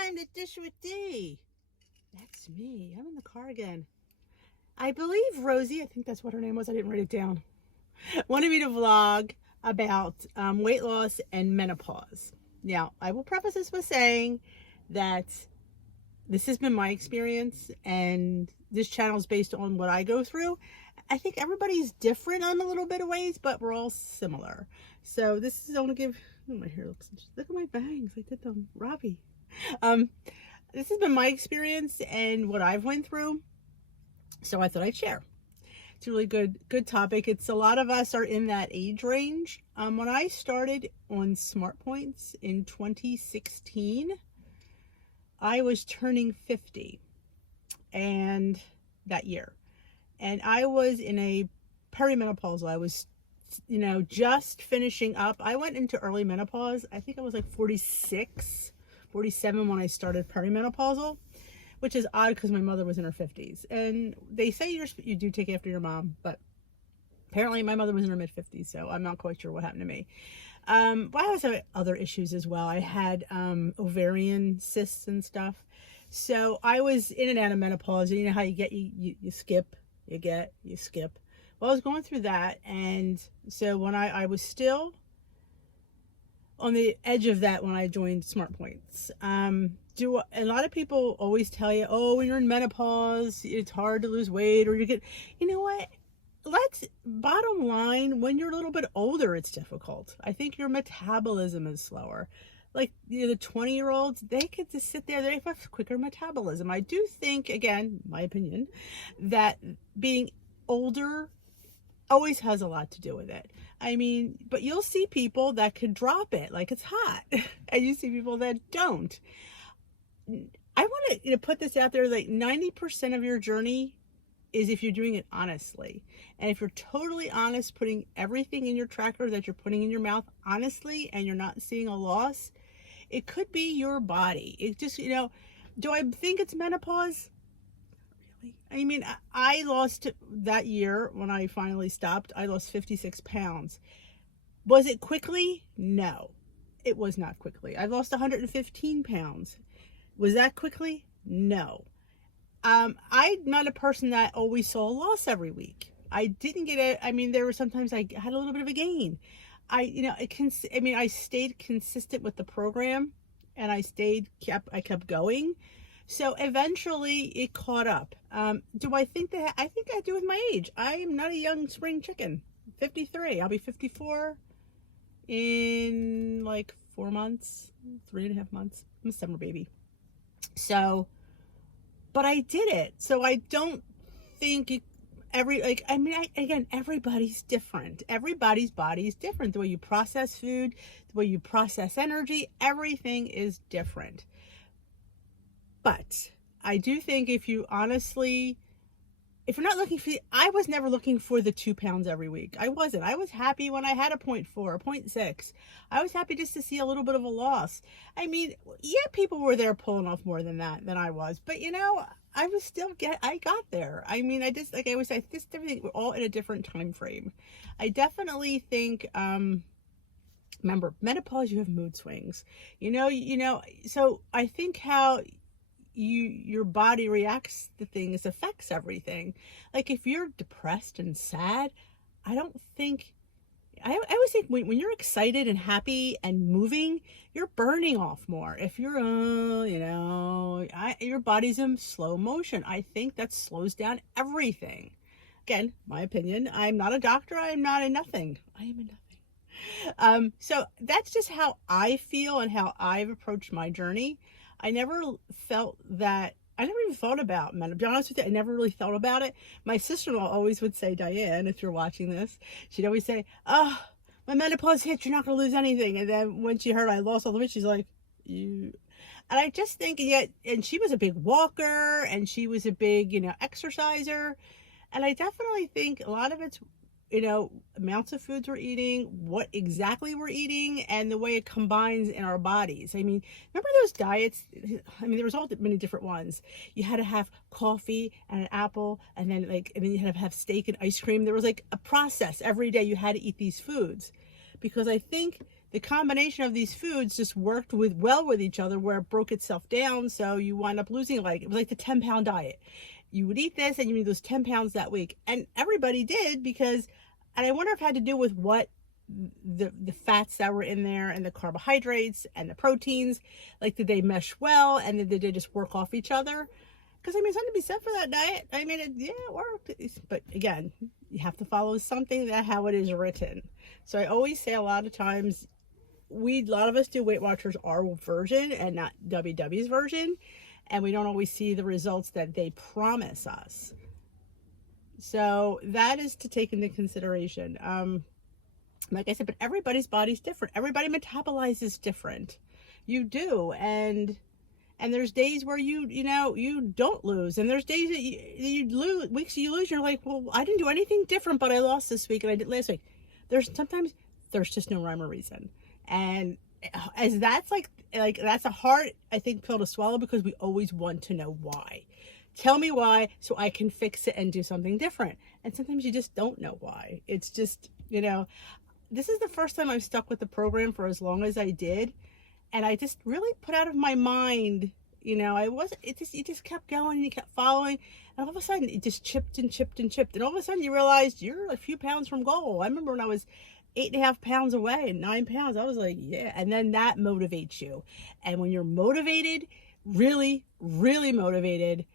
Time to dish with D. That's me. I'm in the car again. I believe Rosie, I think that's what her name was. I didn't write it down. Wanted me to vlog about weight loss and menopause. Now, I will preface this with saying that this has been my experience and this channel is based on what I go through. I think everybody's different on a little bit of ways, but we're all similar. So this is only give, oh, my hair looks, look at my bangs. I did them, Robbie. This has been my experience and what I've went through. So I thought I'd share. It's a really good topic. It's a lot of us are in that age range. When I started on Smart Points in 2016, I was turning 50 and that year. And I was in a perimenopausal. I was, just finishing up. I went into early menopause. I think I was like 46, 47 when I started perimenopausal, which is odd because my mother was in her 50s. And they say you do take after your mom, but apparently my mother was in her mid-50s, so I'm not quite sure what happened to me. But I also had other issues as well. I had ovarian cysts and stuff. So I was in and out of menopause. You know how you get, you skip, you skip. Well, I was going through that. And so when I was still on the edge of that when I joined Smart Points. A lot of people always tell you, oh, when you're in menopause, it's hard to lose weight, or you get, you know what? Bottom line, when you're a little bit older, it's difficult. I think your metabolism is slower. Like, the 20-year-olds, they get to sit there, they have quicker metabolism. I do think, again, my opinion, that being older always has a lot to do with it. I mean, but you'll see people that could drop it like it's hot, and you see people that don't. I want to put this out there, like 90% of your journey is if you're doing it honestly. And if you're totally honest, putting everything in your tracker that you're putting in your mouth honestly, and you're not seeing a loss, it could be your body. It just, do I think it's menopause? Really? I mean, I lost that year when I finally stopped, I lost 56 pounds. Was it quickly? No, it was not quickly. I lost 115 pounds. Was that quickly? No. I'm not a person that always saw a loss every week. I didn't get it. I mean, there were sometimes I had a little bit of a gain. I stayed consistent with the program, and I kept going. So eventually it caught up. Do I think that? I think I do with my age. I am not a young spring chicken. 53. I'll be 54 in like 4 months, 3.5 months. I'm a summer baby. So, but I did it. So I don't think everybody's different. Everybody's body is different. The way you process food, the way you process energy, everything is different. But I do think if you're not looking for, I was never looking for the 2 pounds every week. I wasn't. I was happy when I had a 0.4, a 0.6. I was happy just to see a little bit of a loss. I mean, yeah, people were there pulling off more than that than I was. But, I was I got there. I mean, I just, like I always say, everything, we're all in a different time frame. I definitely think, remember, menopause, you have mood swings. So I think how your body reacts to things affects everything. Like if you're depressed and sad, I always think when you're excited and happy and moving, you're burning off more. If you're your body's in slow motion. I think that slows down everything. Again, my opinion. I'm not a doctor. I'm not a nothing. I am a nothing. So that's just how I feel and how I've approached my journey. I never felt that, I never even thought about menopause. To be honest with you, I never really thought about it. My sister-in-law always would say, Diane, if you're watching this, she'd always say, oh, when menopause hits, you're not going to lose anything. And then when she heard I lost all the weight, she's like, you. And I just think, and she was a big walker, and she was a big, exerciser. And I definitely think a lot of it's, amounts of foods we're eating, what exactly we're eating, and the way it combines in our bodies. I mean, remember those diets? I mean, there was all many different ones. You had to have coffee and an apple, and then you had to have steak and ice cream. There was like a process every day. You had to eat these foods, because I think the combination of these foods just worked well with each other, where it broke itself down. So you wind up losing, it was like the 10-pound diet. You would eat this and you would lose 10 pounds that week. And everybody did, because, and I wonder if it had to do with what the fats that were in there and the carbohydrates and the proteins, like, did they mesh well, and did they just work off each other? Because, I mean, something to be said for that diet. I mean, it worked. But again, you have to follow something that how it is written. So I always say, a lot of times, a lot of us do Weight Watchers our version and not WW's version, and we don't always see the results that they promise us. So that is to take into consideration. Like I said, but everybody's body's different. Everybody metabolizes different. You do, and there's days where you don't lose, and there's days that you lose, weeks you lose. You're like, well, I didn't do anything different, but I lost this week and I did last week. Sometimes there's just no rhyme or reason, and as that's like that's a hard, I think, pill to swallow, because we always want to know why. Tell me why so I can fix it and do something different. And sometimes you just don't know why. It's just, this is the first time I've stuck with the program for as long as I did. And I just really put out of my mind, it just kept going, and you kept following. And all of a sudden it just chipped and chipped and chipped. And all of a sudden you realized you're a few pounds from goal. I remember when I was 8.5 pounds away and 9 pounds, I was like, yeah. And then that motivates you. And when you're motivated, really, really motivated,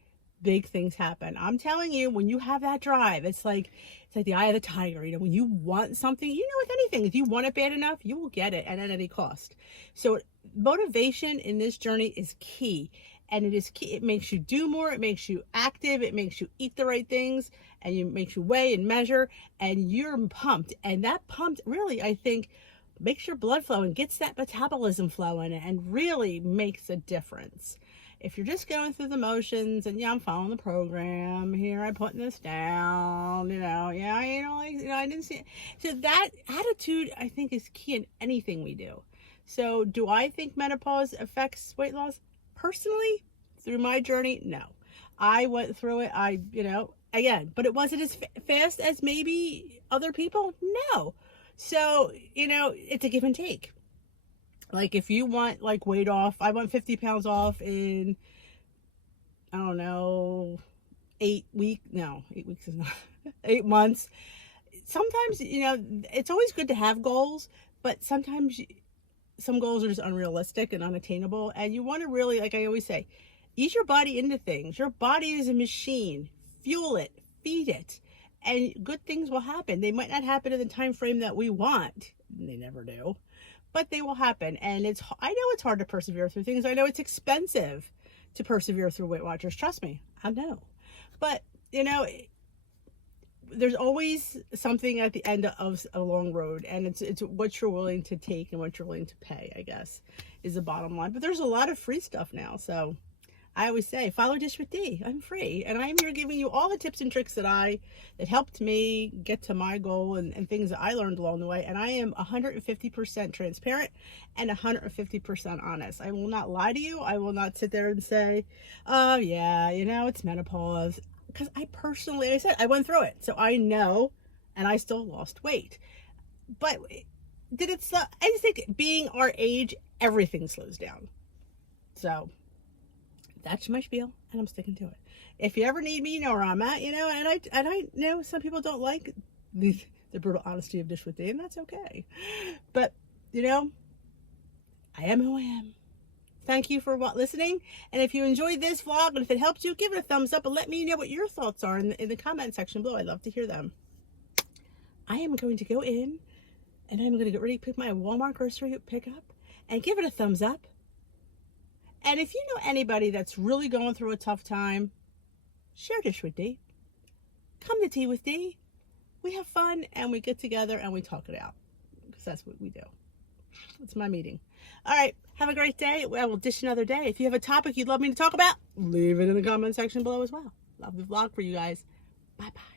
big things happen. I'm telling you, when you have that drive, it's like the eye of the tiger. When you want something, with anything, if you want it bad enough, you will get it, and at any cost. So motivation in this journey is key, and it is key. It makes you do more. It makes you active. It makes you eat the right things, and it makes you weigh and measure, and you're pumped. And that pumped really, I think, makes your blood flow and gets that metabolism flowing, and really makes a difference. If you're just going through the motions and, I'm following the program here, I'm putting this down, I didn't see it. So that attitude, I think, is key in anything we do. So do I think menopause affects weight loss? Personally, through my journey, no. I went through it, again, but it wasn't as fast as maybe other people? No. So, it's a give and take. Like, if you want, weight off, I want 50 pounds off in, I don't know, 8 weeks is not, 8 months. Sometimes, it's always good to have goals, but sometimes some goals are just unrealistic and unattainable. And you want to really, like I always say, ease your body into things. Your body is a machine. Fuel it, feed it, and good things will happen. They might not happen in the time frame that we want. They never do. But they will happen, and I know it's hard to persevere through things. I know it's expensive to persevere through Weight Watchers. Trust me, I know. But, there's always something at the end of a long road, and it's what you're willing to take and what you're willing to pay, I guess, is the bottom line. But there's a lot of free stuff now, so I always say, follow Dish with D. I'm free, and I'm here giving you all the tips and tricks that helped me get to my goal, and things that I learned along the way. And I am 150% transparent and 150% honest. I will not lie to you. I will not sit there and say, oh yeah, it's menopause, because I personally, I said, I went through it, so I know, and I still lost weight. But did it slow? I just think, being our age, everything slows down. So that's my spiel, and I'm sticking to it. If you ever need me, you know where I'm at, and I know some people don't like the brutal honesty of Dish with D, and that's okay. But, I am who I am. Thank you for listening, and if you enjoyed this vlog, and if it helped you, give it a thumbs up, and let me know what your thoughts are in the comment section below. I'd love to hear them. I am going to go in, and I'm going to get ready to pick my Walmart grocery pickup, and give it a thumbs up. And if you know anybody that's really going through a tough time, share Dish with D. Come to Tea with D. We have fun, and we get together, and we talk it out, because that's what we do. It's my meeting. All right, have a great day. I will dish another day. If you have a topic you'd love me to talk about, leave it in the comment section below as well. Love the vlog for you guys. Bye-bye.